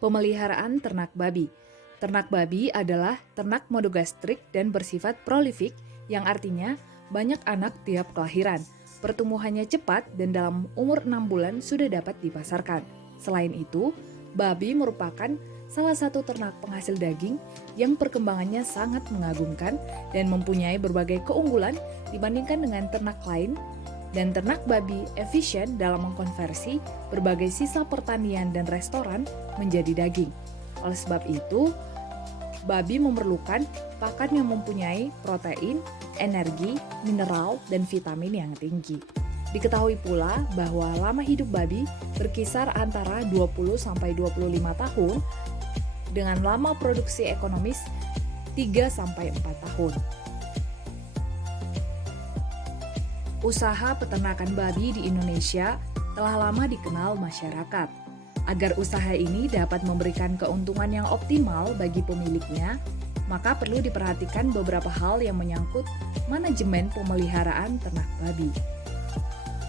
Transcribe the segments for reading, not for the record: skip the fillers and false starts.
Pemeliharaan ternak babi. Ternak babi adalah ternak monogastrik dan bersifat prolifik, yang artinya banyak anak tiap kelahiran. Pertumbuhannya cepat dan dalam umur 6 bulan sudah dapat dipasarkan. Selain itu, babi merupakan salah satu ternak penghasil daging yang perkembangannya sangat mengagumkan dan mempunyai berbagai keunggulan dibandingkan dengan ternak lain, dan ternak babi efisien dalam mengkonversi berbagai sisa pertanian dan restoran menjadi daging. Oleh sebab itu, babi memerlukan pakan yang mempunyai protein, energi, mineral, dan vitamin yang tinggi. Diketahui pula bahwa lama hidup babi berkisar antara 20-25 tahun dengan lama produksi ekonomis 3-4 tahun. Usaha peternakan babi di Indonesia telah lama dikenal masyarakat. Agar usaha ini dapat memberikan keuntungan yang optimal bagi pemiliknya, maka perlu diperhatikan beberapa hal yang menyangkut manajemen pemeliharaan ternak babi.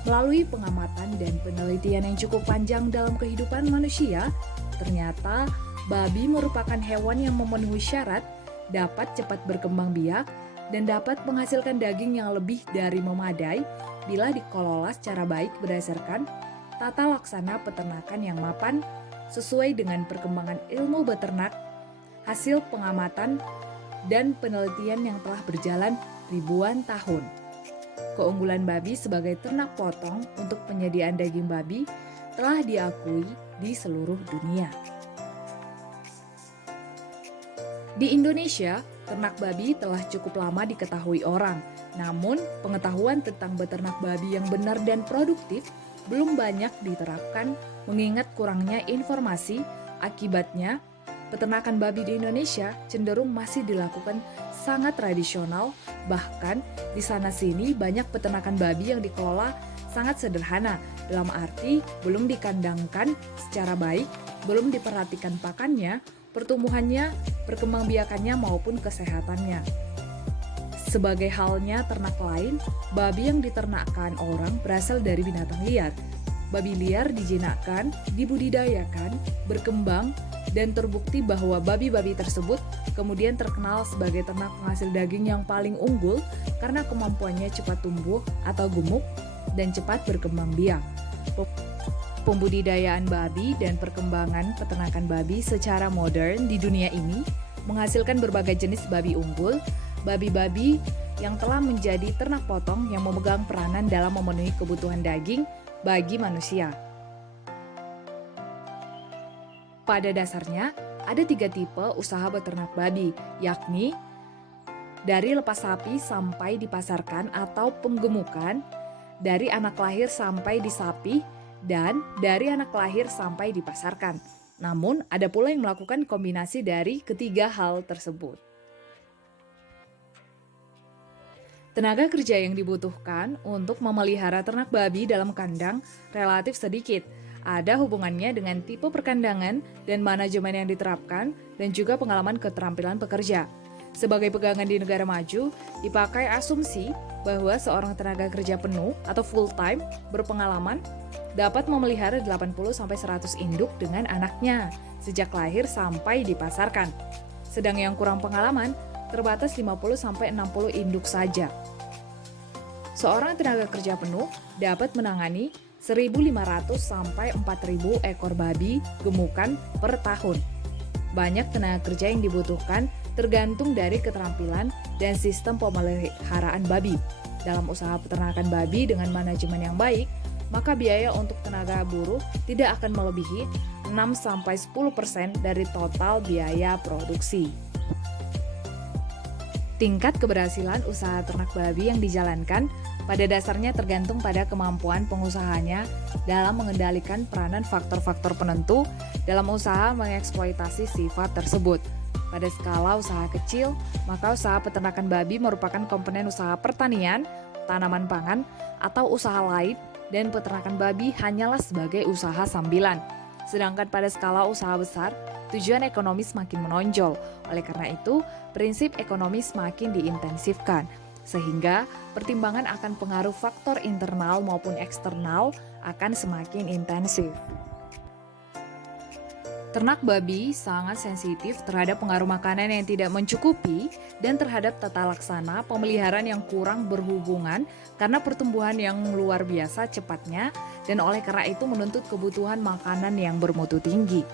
Melalui pengamatan dan penelitian yang cukup panjang dalam kehidupan manusia, ternyata babi merupakan hewan yang memenuhi syarat dapat cepat berkembang biak dan dapat menghasilkan daging yang lebih dari memadai bila dikelola secara baik berdasarkan tata laksana peternakan yang mapan sesuai dengan perkembangan ilmu beternak, hasil pengamatan dan penelitian yang telah berjalan ribuan tahun. Keunggulan babi sebagai ternak potong untuk penyediaan daging babi telah diakui di seluruh dunia. Di Indonesia, ternak babi telah cukup lama diketahui orang. Namun, pengetahuan tentang beternak babi yang benar dan produktif belum banyak diterapkan mengingat kurangnya informasi. Akibatnya, peternakan babi di Indonesia cenderung masih dilakukan sangat tradisional, bahkan di sana-sini banyak peternakan babi yang dikelola sangat sederhana, dalam arti belum dikandangkan secara baik, belum diperhatikan pakannya, pertumbuhannya, perkembangbiakannya maupun kesehatannya. Sebagai halnya ternak lain, babi yang diternakkan orang berasal dari binatang liar. Babi liar dijinakkan, dibudidayakan, berkembang, dan terbukti bahwa babi-babi tersebut kemudian terkenal sebagai ternak penghasil daging yang paling unggul karena kemampuannya cepat tumbuh atau gemuk dan cepat berkembang biak. Pembudidayaan babi dan perkembangan peternakan babi secara modern di dunia ini menghasilkan berbagai jenis babi unggul, babi-babi yang telah menjadi ternak potong yang memegang peranan dalam memenuhi kebutuhan daging bagi manusia. Pada dasarnya, ada 3 tipe usaha beternak babi, yakni dari lepas sapi sampai dipasarkan atau penggemukan, dari anak lahir sampai disapi, dan dari anak lahir sampai dipasarkan. Namun, ada pula yang melakukan kombinasi dari ketiga hal tersebut. Tenaga kerja yang dibutuhkan untuk memelihara ternak babi dalam kandang relatif sedikit. Ada hubungannya dengan tipe perkandangan dan manajemen yang diterapkan, dan juga pengalaman keterampilan pekerja. Sebagai pegangan di negara maju, dipakai asumsi bahwa seorang tenaga kerja penuh atau full-time berpengalaman dapat memelihara 80-100 induk dengan anaknya sejak lahir sampai dipasarkan. Sedang yang kurang pengalaman terbatas 50-60 induk saja. Seorang tenaga kerja penuh dapat menangani 1.500-4.000 ekor babi gemukan per tahun. Banyak tenaga kerja yang dibutuhkan tergantung dari keterampilan dan sistem pemeliharaan babi. Dalam usaha peternakan babi dengan manajemen yang baik, maka biaya untuk tenaga buruh tidak akan melebihi 6-10% dari total biaya produksi. Tingkat keberhasilan usaha ternak babi yang dijalankan pada dasarnya tergantung pada kemampuan pengusahanya dalam mengendalikan peranan faktor-faktor penentu dalam usaha mengeksploitasi sifat tersebut. Pada skala usaha kecil, maka usaha peternakan babi merupakan komponen usaha pertanian, tanaman pangan, atau usaha lain, dan peternakan babi hanyalah sebagai usaha sambilan. Sedangkan pada skala usaha besar, tujuan ekonomi semakin menonjol. Oleh karena itu, prinsip ekonomi semakin diintensifkan, sehingga pertimbangan akan pengaruh faktor internal maupun eksternal akan semakin intensif. Ternak babi sangat sensitif terhadap pengaruh makanan yang tidak mencukupi dan terhadap tata laksana pemeliharaan yang kurang berhubungan karena pertumbuhan yang luar biasa cepatnya dan oleh karena itu menuntut kebutuhan makanan yang bermutu tinggi.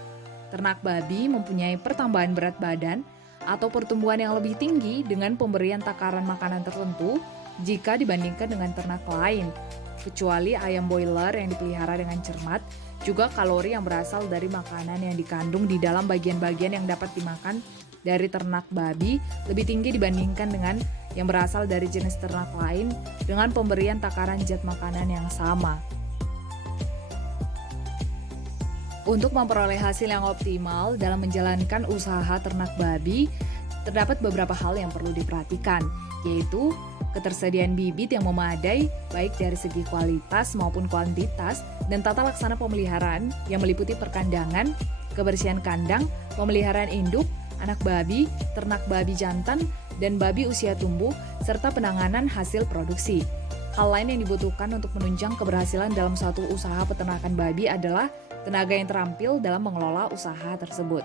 Ternak babi mempunyai pertambahan berat badan atau pertumbuhan yang lebih tinggi dengan pemberian takaran makanan tertentu jika dibandingkan dengan ternak lain. Kecuali ayam boiler yang dipelihara dengan cermat, juga kalori yang berasal dari makanan yang dikandung di dalam bagian-bagian yang dapat dimakan dari ternak babi lebih tinggi dibandingkan dengan yang berasal dari jenis ternak lain dengan pemberian takaran zat makanan yang sama. Untuk memperoleh hasil yang optimal dalam menjalankan usaha ternak babi, terdapat beberapa hal yang perlu diperhatikan, yaitu ketersediaan bibit yang memadai baik dari segi kualitas maupun kuantitas dan tata laksana pemeliharaan yang meliputi perkandangan, kebersihan kandang, pemeliharaan induk, anak babi, ternak babi jantan, dan babi usia tumbuh, serta penanganan hasil produksi. Hal lain yang dibutuhkan untuk menunjang keberhasilan dalam suatu usaha peternakan babi adalah tenaga yang terampil dalam mengelola usaha tersebut.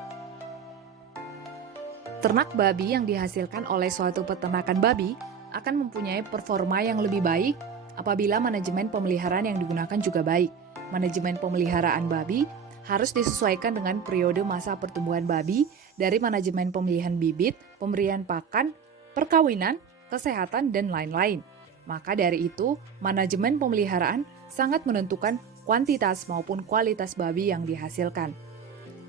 Ternak babi yang dihasilkan oleh suatu peternakan babi akan mempunyai performa yang lebih baik apabila manajemen pemeliharaan yang digunakan juga baik. Manajemen pemeliharaan babi harus disesuaikan dengan periode masa pertumbuhan babi dari manajemen pemilihan bibit, pemberian pakan, perkawinan, kesehatan, dan lain-lain. Maka dari itu, manajemen pemeliharaan sangat menentukan kuantitas maupun kualitas babi yang dihasilkan.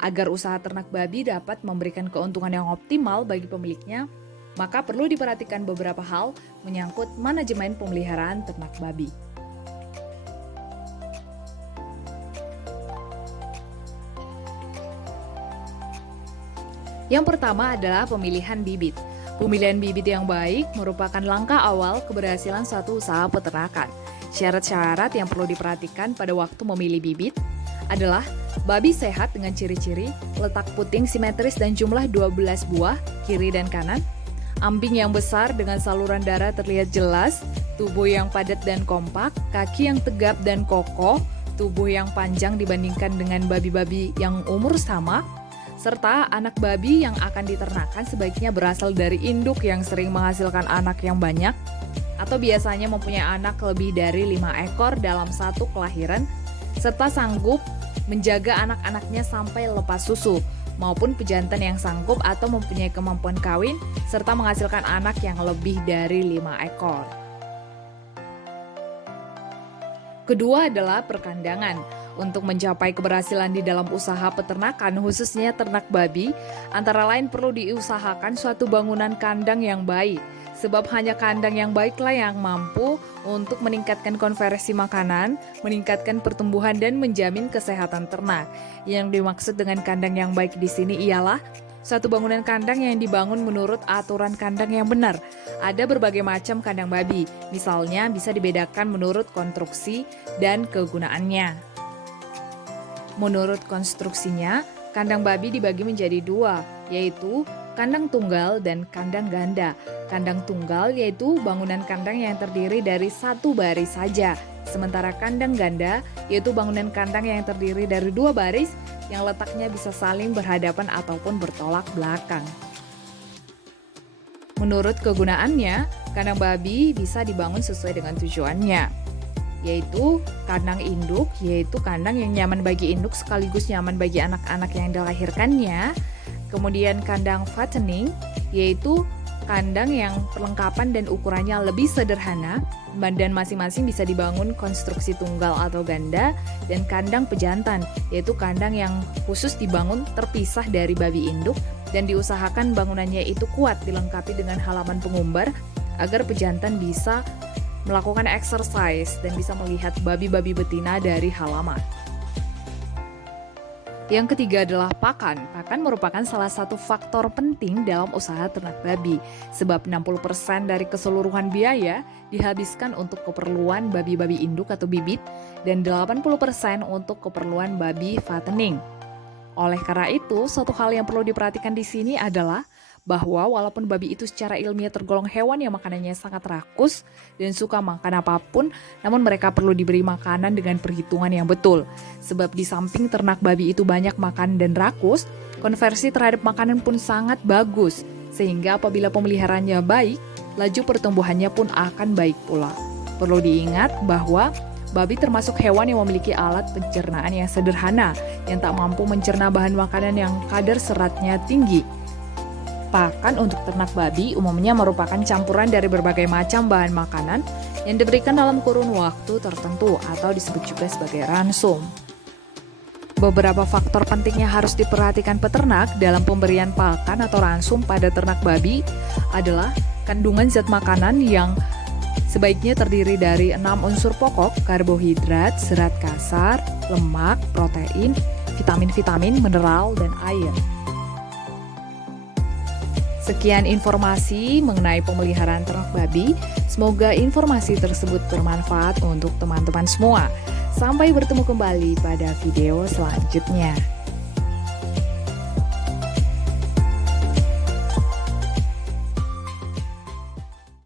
Agar usaha ternak babi dapat memberikan keuntungan yang optimal bagi pemiliknya, maka perlu diperhatikan beberapa hal menyangkut manajemen pemeliharaan ternak babi. Yang pertama adalah pemilihan bibit. Pemilihan bibit yang baik merupakan langkah awal keberhasilan suatu usaha peternakan. Syarat-syarat yang perlu diperhatikan pada waktu memilih bibit adalah babi sehat dengan ciri-ciri letak puting simetris dan jumlah 12 buah kiri dan kanan, ambing yang besar dengan saluran darah terlihat jelas, tubuh yang padat dan kompak, kaki yang tegap dan kokoh, tubuh yang panjang dibandingkan dengan babi-babi yang umur sama, serta anak babi yang akan diternakan sebaiknya berasal dari induk yang sering menghasilkan anak yang banyak atau biasanya mempunyai anak lebih dari 5 ekor dalam satu kelahiran, serta sanggup menjaga anak-anaknya sampai lepas susu, maupun pejantan yang sanggup atau mempunyai kemampuan kawin serta menghasilkan anak yang lebih dari 5 ekor. Kedua adalah perkandangan. Untuk mencapai keberhasilan di dalam usaha peternakan, khususnya ternak babi, antara lain perlu diusahakan suatu bangunan kandang yang baik, sebab hanya kandang yang baiklah yang mampu untuk meningkatkan konversi makanan, meningkatkan pertumbuhan dan menjamin kesehatan ternak. Yang dimaksud dengan kandang yang baik di sini ialah suatu bangunan kandang yang dibangun menurut aturan kandang yang benar. Ada berbagai macam kandang babi, misalnya bisa dibedakan menurut konstruksi dan kegunaannya. Menurut konstruksinya, kandang babi dibagi menjadi 2, yaitu kandang tunggal dan kandang ganda. Kandang tunggal yaitu bangunan kandang yang terdiri dari satu baris saja, sementara kandang ganda yaitu bangunan kandang yang terdiri dari 2 baris yang letaknya bisa saling berhadapan ataupun bertolak belakang. Menurut kegunaannya, kandang babi bisa dibangun sesuai dengan tujuannya, yaitu kandang induk, yaitu kandang yang nyaman bagi induk sekaligus nyaman bagi anak-anak yang dilahirkannya. Kemudian kandang fattening, yaitu kandang yang perlengkapan dan ukurannya lebih sederhana dan masing-masing bisa dibangun konstruksi tunggal atau ganda. Dan kandang pejantan, yaitu kandang yang khusus dibangun terpisah dari babi induk dan diusahakan bangunannya itu kuat dilengkapi dengan halaman pengumbar agar pejantan bisa melakukan exercise dan bisa melihat babi-babi betina dari halaman. Yang ketiga adalah pakan. Pakan merupakan salah satu faktor penting dalam usaha ternak babi, sebab 60% dari keseluruhan biaya dihabiskan untuk keperluan babi-babi induk atau bibit dan 80% untuk keperluan babi fattening. Oleh karena itu, suatu hal yang perlu diperhatikan di sini adalah bahwa walaupun babi itu secara ilmiah tergolong hewan yang makanannya sangat rakus dan suka makan apapun, namun mereka perlu diberi makanan dengan perhitungan yang betul. Sebab di samping ternak babi itu banyak makan dan rakus, konversi terhadap makanan pun sangat bagus, sehingga apabila pemeliharaannya baik, laju pertumbuhannya pun akan baik pula. Perlu diingat bahwa babi termasuk hewan yang memiliki alat pencernaan yang sederhana, yang tak mampu mencerna bahan makanan yang kadar seratnya tinggi. Pakan untuk ternak babi umumnya merupakan campuran dari berbagai macam bahan makanan yang diberikan dalam kurun waktu tertentu atau disebut juga sebagai ransum. Beberapa faktor penting yang harus diperhatikan peternak dalam pemberian pakan atau ransum pada ternak babi adalah kandungan zat makanan yang sebaiknya terdiri dari 6 unsur pokok, karbohidrat, serat kasar, lemak, protein, vitamin-vitamin, mineral, dan air. Sekian informasi mengenai pemeliharaan ternak babi. Semoga informasi tersebut bermanfaat untuk teman-teman semua. Sampai bertemu kembali pada video selanjutnya.